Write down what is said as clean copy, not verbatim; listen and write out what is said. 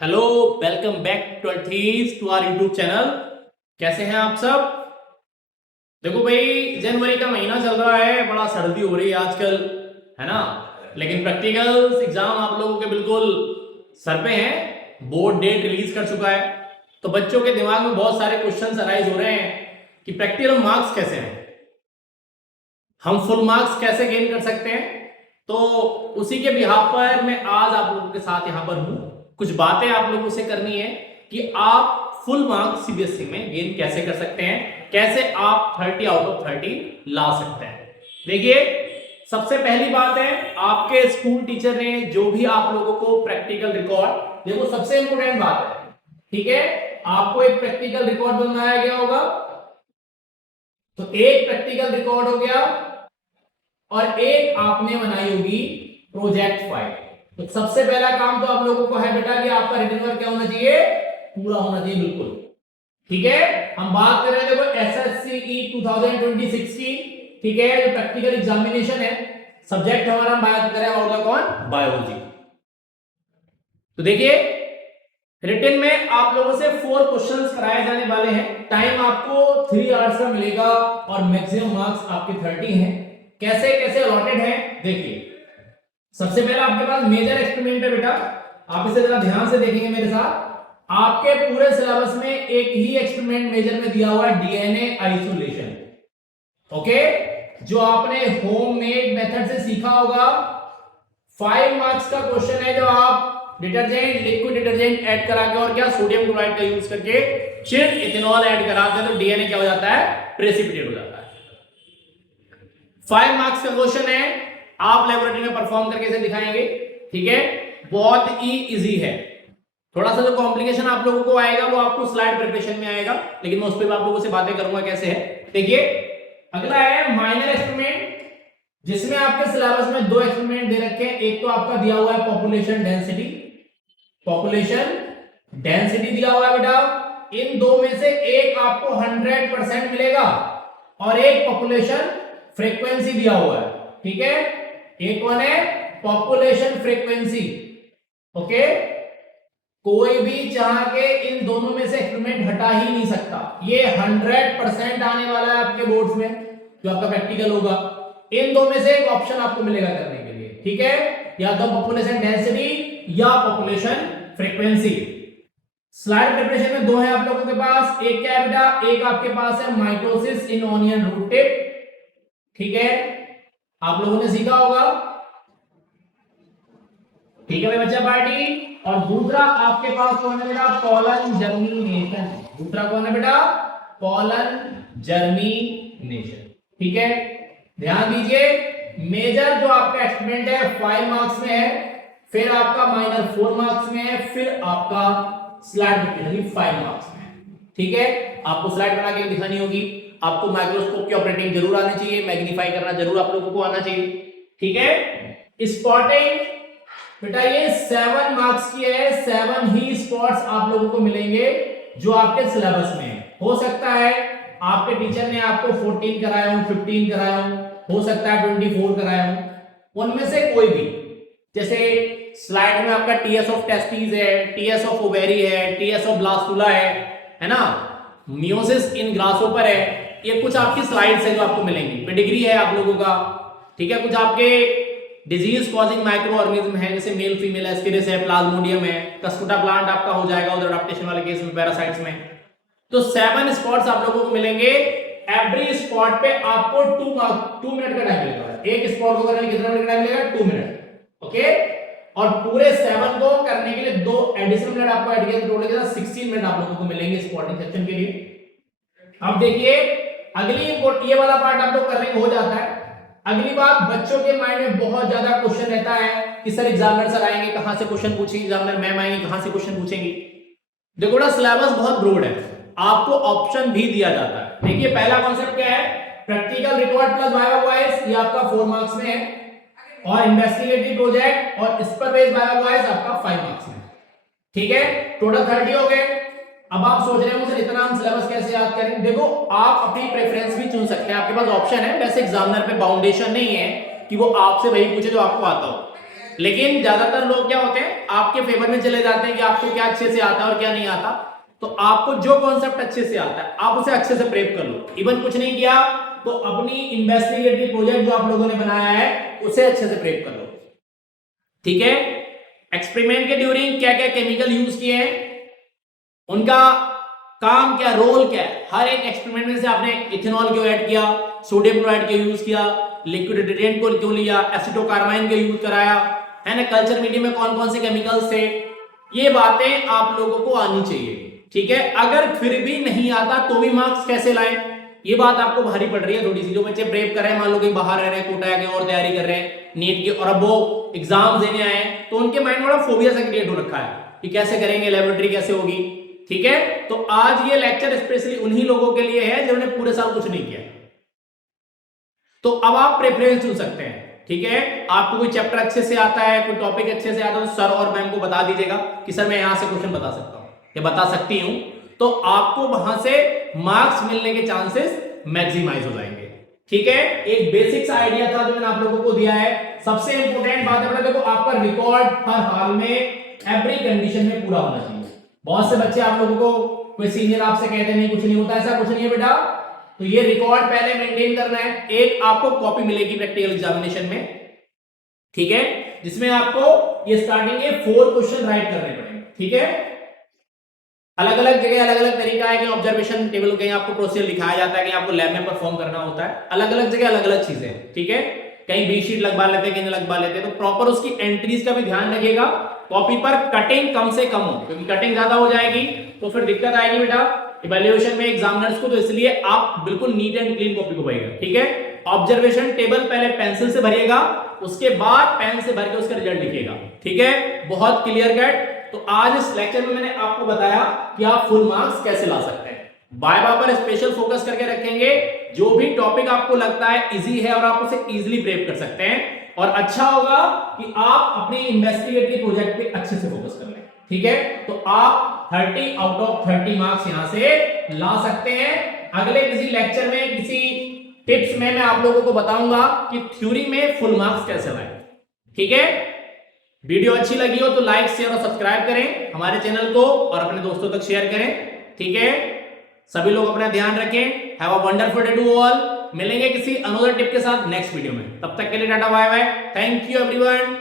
Hello, welcome back to our YouTube channel. कैसे हैं आप सब? देखो भाई, जनवरी का महीना चल रहा है, बड़ा सर्दी हो रही है आजकल, है ना। लेकिन प्रैक्टिकल एग्जाम आप लोगों के बिल्कुल सर पे हैं। बोर्ड डेट रिलीज कर चुका है, तो बच्चों के दिमाग में बहुत सारे क्वेश्चंस अराइज हो रहे हैं कि प्रैक्टिकल मार्क्स कैसे हैं, हम फुल मार्क्स कैसे गेन कर सकते हैं। तो उसी के बिहाफ पर मैं आज आप लोगों के साथ यहां पर हूं। कुछ बातें आप लोगों से करनी है कि आप फुल मार्क्स सीबीएसई में गेन कैसे कर सकते हैं, कैसे आप 30 आउट ऑफ 30 ला सकते हैं। देखिए, सबसे पहली बात है, आपके स्कूल टीचर ने जो भी आप लोगों को प्रैक्टिकल रिकॉर्ड, देखो सबसे इंपॉर्टेंट बात है, ठीक है, आपको एक प्रैक्टिकल रिकॉर्ड बनाया गया होगा। तो एक प्रैक्टिकल रिकॉर्ड हो गया और एक आपने बनाई होगी प्रोजेक्ट फाइल। तो सबसे पहला काम तो आप लोगों को है बेटा कि आपका रिटन वर्क क्या होना चाहिए, पूरा होना चाहिए बिल्कुल। ठीक है, हम बात कर रहे हैं देखो एसएससीई 2026 की, ठीक है, जो प्रैक्टिकल एग्जामिनेशन है। सब्जेक्ट हमारा हम बात कर रहे हैं होगा कौन, बायोलॉजी। तो देखिए, रिटन में आप लोगों से 4 क्वेश्चंस कराए जाने वाले हैं। टाइम आपको 3 आवर्स का मिलेगा और मैक्सिमम मार्क्स आपके 30 हैं। कैसे कैसे अलॉटेड है देखिए। सबसे पहले आपके पास मेजर एक्सपेरिमेंट है बेटा, आप इसे जरा ध्यान से देखेंगे मेरे साथ। आपके पूरे सिलेबस में एक ही एक्सपेरिमेंट मेजर में दिया हुआ है, डीएनए आइसोलेशन। ओके, जो आपने होममेड मेथड से सीखा होगा। 5 मार्क्स का क्वेश्चन है, जो आप डिटर्जेंट, लिक्विड डिटर्जेंट ऐड करा के और क्या सोडियम क्लोराइड का यूज करके चिल्ड इथेनॉल ऐड कराते हैं तो डीएनए क्या हो जाता है, प्रेसिपिटेट हो जाता है। 5 मार्क्स का क्वेश्चन है, आप लेबोरेटरी में परफॉर्म करके इसे दिखाएंगे। ठीक है, बहुत ही इजी है। थोड़ा सा जो कॉम्प्लिकेशन आप लोगों को आएगा वो आपको स्लाइड प्रिपरेशन में आएगा, लेकिन मैं उस पर आप लोगों से बातें करूंगा कैसे है। देखिए, अगला है माइनर एक्सपेरिमेंट, जिसमें आपके सिलेबस में 2 एक्सपेरिमेंट दे रखे हैं। एक तो आपका दिया हुआ है पॉपुलेशन डेंसिटी, दिया हुआ है बेटा। इन दो में से एक आपको 100% मिलेगा और एक पॉपुलेशन फ्रीक्वेंसी दिया हुआ है। ठीक है, एक कौन है, पॉपुलेशन फ्रीक्वेंसी। ओके, कोई भी चाह के इन दोनों में से एक्सपेरिमेंट हटा ही नहीं सकता। ये 100% आने वाला है आपके बोर्ड्स में, जो आपका प्रैक्टिकल होगा। इन दो में से एक ऑप्शन आपको मिलेगा करने के लिए। ठीक है, या तो पॉपुलेशन डेंसिटी या पॉपुलेशन फ्रीक्वेंसी। स्लाइड प्रिपरेशन में 2 है आप लोगों के पास। एक क्या है बेटा, एक आपके पास है माइटोसिस इन ऑनियन रूट टिप। ठीक है, आप लोगों ने सीखा होगा। ठीक है भाई बच्चा पार्टी। और दूसरा आपके पास कौन है बेटा, पॉलन जर्मिनेशन। दूसरा कौन है बेटा, पॉलन जर्मिनेशन। ठीक है, ध्यान दीजिए, मेजर जो आपका एक्सपेरिमेंट है 5 मार्क्स में है, फिर आपका माइनर 4 मार्क्स में है, फिर आपका स्लाइड प्रिपरेशन 5 मार्क्स में है। ठीक है, आपको स्लाइड बना के दिखानी होगी, आपको माइक्रोस्कोप की ऑपरेटिंग जरूर आनी चाहिए, मैग्नीफाई करना जरूर आप लोगों को आना चाहिए। ठीक है, स्पॉटिंग बेटा ये 7 मार्क्स की है। 7 ही स्पॉट्स आप लोगों को मिलेंगे जो आपके सिलेबस में है। हो सकता है आपके टीचर ने आपको 14 कराया हो, 15 कराया हो सकता है 24 कराया हो, उनमें से कोई भी। जैसे स्लाइड में आपका टीएस ऑफ टेस्टिस है, टीएस ऑफ ओवेरी है, टीएस ऑफ ब्लास्टुला है ना, मियोसिस इन ग्रासहोपर है। ये कुछ आपकी स्लाइड्स है जो आपको मिलेंगी। पेडिग्री है आप लोगों का। ठीक है, कुछ आपके डिजीज कॉजिंग माइक्रो ऑर्गेनिज्म है, जैसे मेल फीमेल एस्केरिस है, प्लाज्मोडियम है, कस्कुटा प्लांट आपका हो जाएगा उधर अडॉप्टेशन वाले केस में, पैरासाइट्स में। तो 7 स्पॉट्स आप लोगों को मिलेंगे। एवरी स्पॉट पे आपको 2 मिनट का टाइम मिलेगा। एक स्पॉट को करने में कितना मिनट का टाइम मिलेगा, 2 मिनट। ओके, और पूरे 7 को करने के लिए 2 एडिशनल मिनट आपको ऐड किया तो टोटल कितना 16 मिनट आप लोगों को मिलेंगे स्पॉटिंग सेक्शन के लिए। अब देखिए, अगली ये वाला पार्ट आप लोग करने को हो जाता है। अगली बात, बच्चों के माइंड में बहुत ज्यादा क्वेश्चन रहता है कि सर एग्जामिनर सर आएंगे कहां से क्वेश्चन पूछेंगे, एग्जामिनर मैम आएंगे कहां से क्वेश्चन पूछेंगी। देखो ना, सिलेबस बहुत ब्रॉड है, आपको ऑप्शन भी दिया जाता है। देखिए, पहला कॉन्सेप्ट क्या है, practical record plus viva voice, ये आपका 4 मार्क्स में है, और इन्वेस्टिगेटिव प्रोजेक्ट और इस पर बेस्ड वाइवा वॉइस आपका 5 मार्क्स में। ठीक है, टोटल 30 हो गए। अब आप सोच रहे हो सर इतना हम सिलेबस कैसे याद करें। देखो, आप अपनी प्रेफरेंस भी चुन सकते हैं, आपके पास ऑप्शन है। वैसे एग्जामिनर पे बाउंडेशन नहीं है कि वो आपसे वही पूछे जो आपको आता हो। लेकिन ज्यादातर लोग क्या होते हैं, आपके फेवर में चले जाते हैं कि आपको क्या अच्छे से आता है और क्या नहीं आता। तो आपको जो कॉन्सेप्ट अच्छे से आता है आप उसे अच्छे से प्रेप कर लो। इवन कुछ नहीं किया तो अपनी इन्वेस्टिगेटिव प्रोजेक्ट जो आप लोगों ने बनाया है उसे अच्छे से प्रेप कर लो, ठीक है। एक्सपेरिमेंट के ड्यूरिंग क्या क्या केमिकल यूज किए हैं, उनका काम क्या, रोल क्या है। हर एक एक्सपेरिमेंट में से आपने इथेनॉल क्यों ऐड किया, सोडियम क्लोराइड क्यों यूज किया, लिक्विड डिटर्जेंट को क्यों लिया, एसिटोकार्बाइन क्यों यूज कराया, है ना, कल्चर मीडियम में कौन कौन से केमिकल्स थे, ये बातें आप लोगों को आनी चाहिए, ठीक है। अगर फिर भी नहीं आता तो भी मार्क्स कैसे लाएं, ये बात आपको भारी पड़ रही है थोड़ी सी। जो बच्चे प्रेप कर रहे हैं, मान लो कहीं बाहर रह रहे हैं, कोटा या कहीं और तैयारी कर रहे हैं नीट की, और अब वो एग्जाम देने आए हैं, तो उनके माइंड में बड़ा फोबिया सा क्रिएट हो रखा है कि कैसे करेंगे, लेबोरेटरी कैसे होगी, ठीक है। तो आज ये लेक्चर स्पेशली उन्हीं लोगों के लिए है जिन्होंने पूरे साल कुछ नहीं किया। तो अब आप प्रेफरेंस चुन सकते हैं, ठीक है। आपको कोई चैप्टर अच्छे से आता है, कोई टॉपिक अच्छे से आता है, तो सर और मैम को बता दीजिएगा कि सर मैं यहां से क्वेश्चन बता सकता हूं या बता सकती हूं, तो आपको वहां से मार्क्स मिलने के चांसेस मैक्सिमाइज हो जाएंगे, ठीक है। एक बेसिक सा आइडिया था जो मैंने आप लोगों को दिया है। सबसे इंपॉर्टेंट बात है, देखो आपका रिकॉर्ड हर हाल में एवरी कंडीशन में पूरा होना चाहिए। बहुत से बच्चे आप लोगों को, कोई सीनियर आपसे कहते नहीं कुछ नहीं होता, ऐसा कुछ नहीं है बेटा। तो ये रिकॉर्ड पहले मेंटेन करना है। एक आपको कॉपी मिलेगी प्रैक्टिकल एग्जामिनेशन में, ठीक है, जिसमें आपको ये स्टार्टिंग के 4 क्वेश्चन राइट करने पड़ेंगे, ठीक है। अलग अलग जगह अलग अलग तरीका है कि ऑब्जर्वेशन टेबल कहीं आपको प्रोसीजर लिखाया जाता है, कहीं आपको लैब में परफॉर्म करना होता है, अलग अलग जगह अलग अलग चीजें, ठीक है। कहीं बी शीट लगवा लेते हैं, कहीं लगवा लेते हैं, तो प्रॉपर उसकी एंट्रीज का भी ध्यान रखिएगा। कॉपी पर कटिंग कम से कम हो, क्योंकि कटिंग ज्यादा हो जाएगी तो फिर दिक्कत आएगी बेटा इवैल्यूएशन में एग्जामिनर्स को। तो इसलिए आप बिल्कुल नीट एंड क्लीन कॉपी को भरिएगा, ठीक है। ऑब्जर्वेशन टेबल पहले पेंसिल से भरिएगा, उसके बाद पेन से भर के उसका रिजल्ट लिखिएगा, ठीक है। बहुत क्लियर कट। तो आज इस लेक्चर में मैंने आपको बताया कि आप फुल मार्क्स कैसे ला सकते हैं। वाइवा पर स्पेशल फोकस करके रखेंगे। जो भी टॉपिक आपको लगता है इजी है और आप उसे इजीली प्रेप कर सकते हैं, और अच्छा होगा कि आप अपनी इन्वेस्टिगेटिव प्रोजेक्ट पे अच्छे से फोकस कर लें, ठीक है। तो आप 30 आउट ऑफ 30 मार्क्स यहां से ला सकते हैं। अगले किसी लेक्चर में, किसी टिप्स में मैं आप लोगों को बताऊंगा कि थ्योरी में फुल मार्क्स कैसे लाएं, ठीक है। वीडियो अच्छी लगी हो तो लाइक शेयर और सब्सक्राइब करें हमारे चैनल को, और अपने दोस्तों तक शेयर करें, ठीक है। सभी लोग अपना ध्यान रखें। Have a wonderful day to all. मिलेंगे किसी अनदर टिप के साथ नेक्स्ट वीडियो में। तब तक के लिए tata bye bye. Thank you everyone.